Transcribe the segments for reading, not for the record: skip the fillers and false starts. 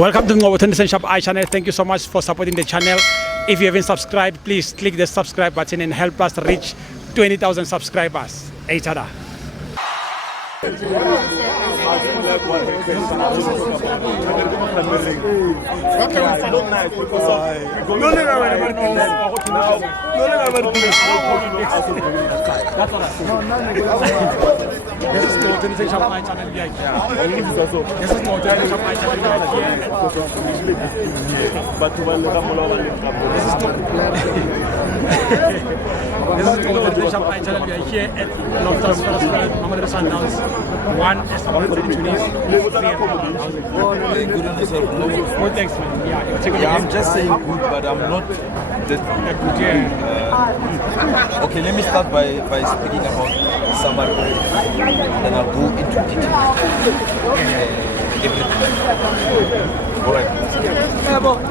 Welcome to Tunis Shop channel. Thank you so much for supporting the channel. If you haven't subscribed, please click the subscribe button and help us reach 20,000 subscribers. Each This is the Tunis Shop channel. This is the Tunis Shop channel. This is the Tunis Shop channel. We are here at Mamelodi Sundowns. One Esperance in Tunis. Good, thanks, man. Yeah, I'm just saying good, but I'm not that good. Okay, let me start by speaking about summary, then I'll go into detail. Everything. All right.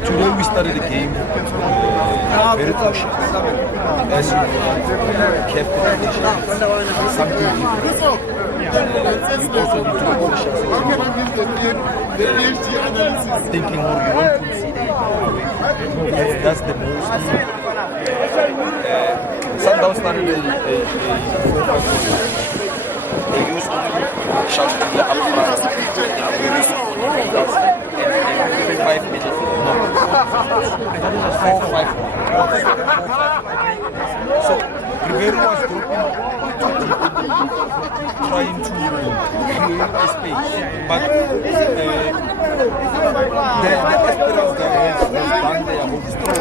Today we started the game very cautious. As you know, kept competition, something different. You also need to be cautious. Thinking more, you don't concede. That's the most important. Sundowns started a 4-5. They used to shout in the up front. And 5 minutes. No. 4-5. So Ribeiro was trying to create a space, but the Esperance guys has done their whole story.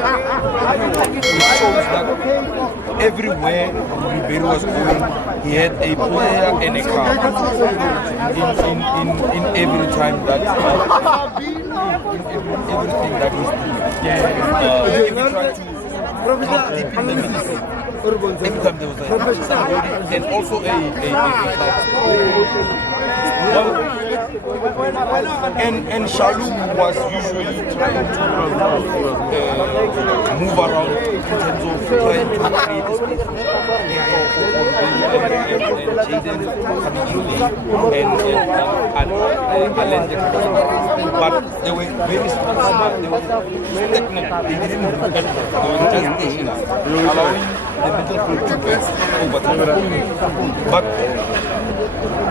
It shows that everywhere Ribeiro was going, he had a player and a car in every time that everything that he's doing. If he tried to drop deep in the middle, every time there was somebody and also a and Shalou was usually trying to move around in terms of trying to create a space for Jaden coming in there and but they were very smart, they were stagnant, they didn't move at all, they were just stationary, allowing the middle field to pass over time. But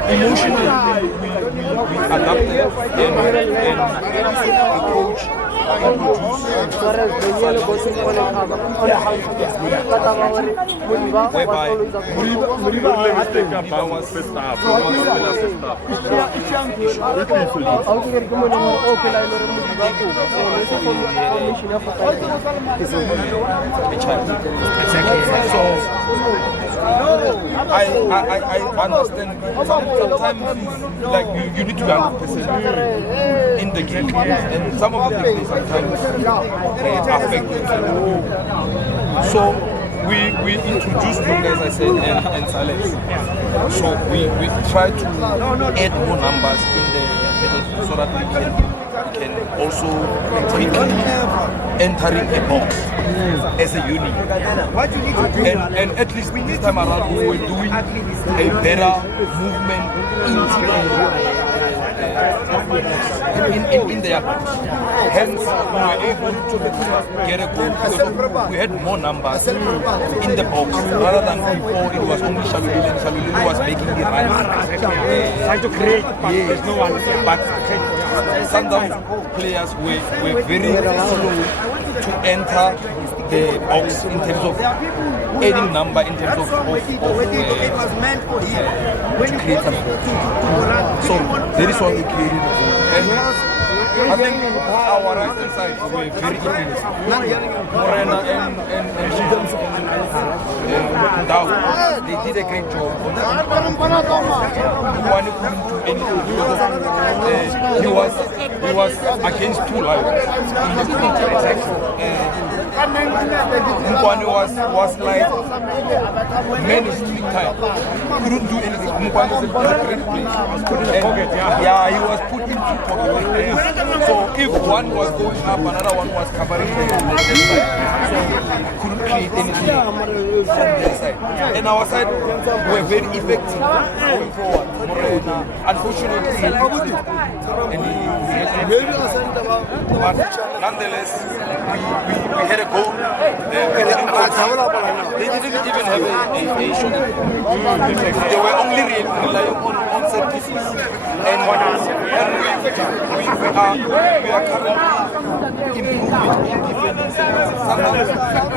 emotionally we adapted and the coach whereby Muriba was first half, I understand sometimes like you need to be 100% in the game, and some of the things sometimes affect you. So we introduced Lunga, as I said, and Silence. So we try to add more numbers in the middle so that we can also quickly entering a box as a unit. And at least this time around we were doing a better movement into in their box. Hence we were able to get a goal because we had more numbers in the box rather than before. It was only Shalulile, and Shalulile was making the run. trying to create, but there's no one. But Sundowns players were very slow to enter the box in terms of adding number, in terms of to create something. So that is why we created the goal. And I think our right hand side were very even. Morena and Sundowns they did a great job. One couldn't do anything because he was against two lions in the counter. Mkwani was like managed 3 times. Couldn't do anything. Mkwani was a great player. Yeah, he was put into pocket. So if one was going up, another one was covering the left side. So couldn't create anything from their side. And our side were very effective going forward. Morena, unfortunately, but nonetheless, we had a goal. They didn't even have a shot. They were only relying on set pieces. And we are currently improving in defending set pieces. Sometimes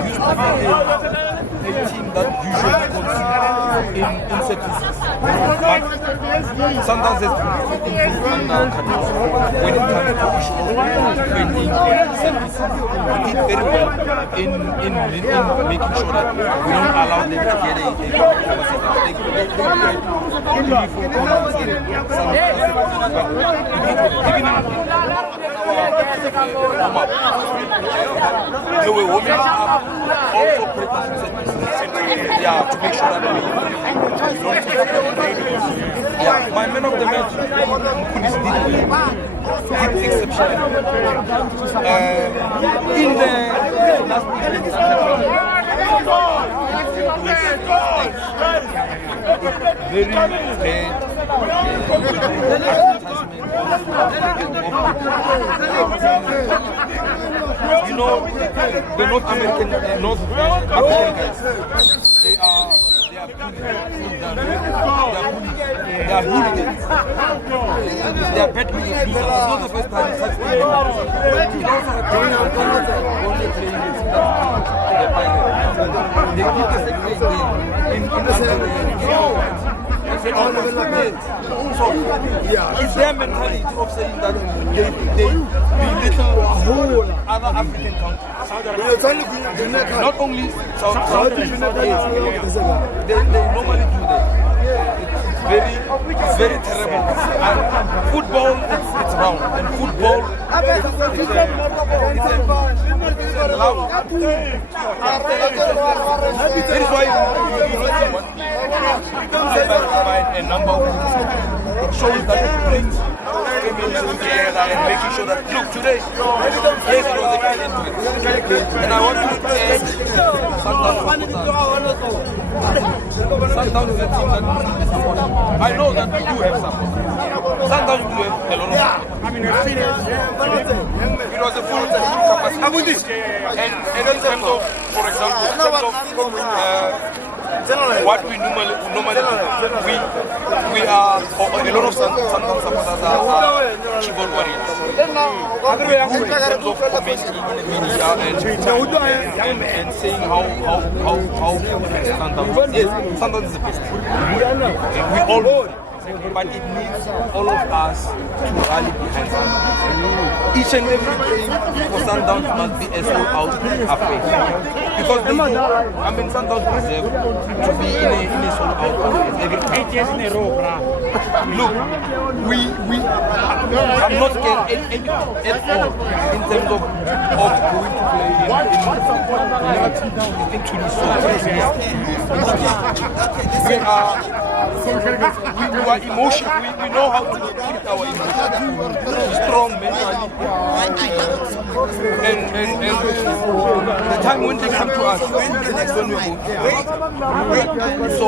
used to be a team that usually concedes in set pieces. But sometimes there's under when it comes to defending set pieces. We did very well in making sure that we don't allow them to get a only for corners and they were warming up, also practicing set pieces. Yeah, to make sure that we don't take. Yeah, my man of the match, Tunis did exceptionally. In the last very bad advertisement. You know, the North African guys, they are hooligans. They are bad users. It's not the first time such things happen. It also happens sometimes when they're playing with the Pirates. They did the same thing in the same So it's their mentality of saying that they belittle other African countries. Not only South Africa, they normally do that. It's very terrible. And football, it's round. And football, it's a love. That is why you don't see one by a number of things. It shows that it brings families together and making sure that, look, today, yes, it was a great end to it. And I want to thank Sundowns is a team that is supported. I know that we do have support. Sundowns do have a lot of support. I mean, we've seen it. It was a full capacity. And in terms of, for example, in terms of what we normally do, we are, a lot of Sundowns supporters are keyboard warriors. In terms of commenting in the media and saying how Sundowns is. Yes, Sundowns is the best. We all know it. But it needs all of us to rally behind Sundowns. Each and every game for Sundowns must be a sold out affair. Because they know, I mean, Sundowns deserve to be in a sold out affair every time. 8 years in a row, bro. Look, I'm not scared at all in terms of going to play in Tunis. We are emotional. We know how to keep our emotions strong mentally. And the time when they come to us, that's when we're going to play. So,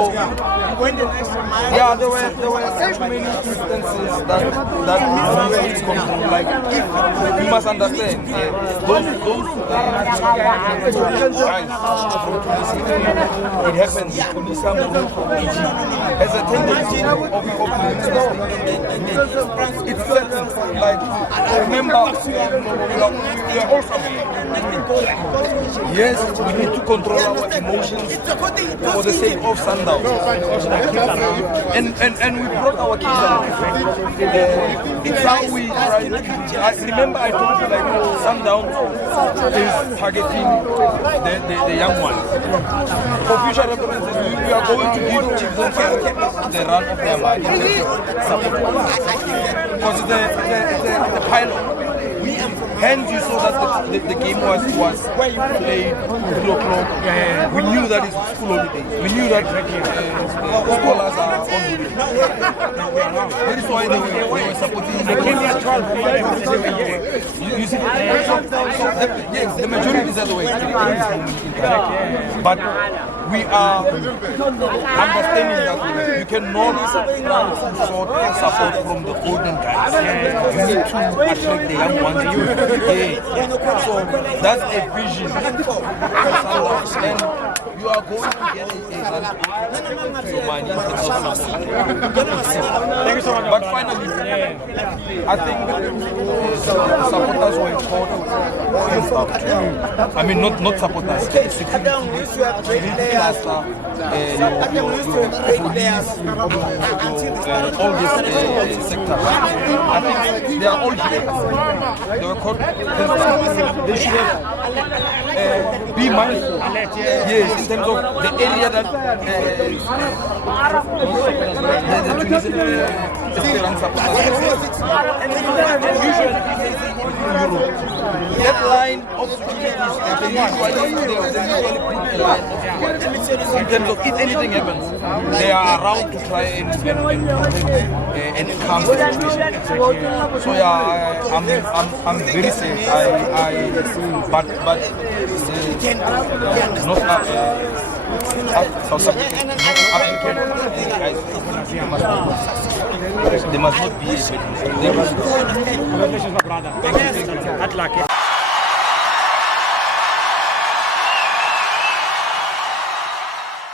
yeah, there were too many instances that we control. Like, you must understand, those guys from Tunisia, it happens. Tunisia, Egypt has a tendency of it's certain. Like, remember, we are all family. Yes, we need to control our emotions for the sake of Sundowns. And we brought our kids along. It's how we try to. Remember, I told you, like, Sundowns is targeting the young ones. For future references, we are going to give Chiefs the run of their mind in terms of support. Because it's a pilot. Hence, you saw that the game was played 3 o'clock. We knew that it's school holidays. We knew that scholars are on holiday. That is why they were supporting. They came here 12. You see, yes, the majority is the other way. But we are understanding that you cannot sort support from the older guys. You need to attract the young ones. So that's a vision. And you are going to get a money in terms of support. Thank you so much. But finally, I think supporters were caught. I mean, not supporters. Security, cluster, your police, all these sectors. I think they are all here. They were caught. They should have be mindful. Yes, in terms of the area that the Tunisian Esperance supporters. Usually, Europe, that line of securities, they usually put a line of in terms of if anything happens, they are around to try and calm the situation. So yeah, I'm very safe. But South African, African guys, they must not be. Congratulations, my brother. Thank you. Good luck.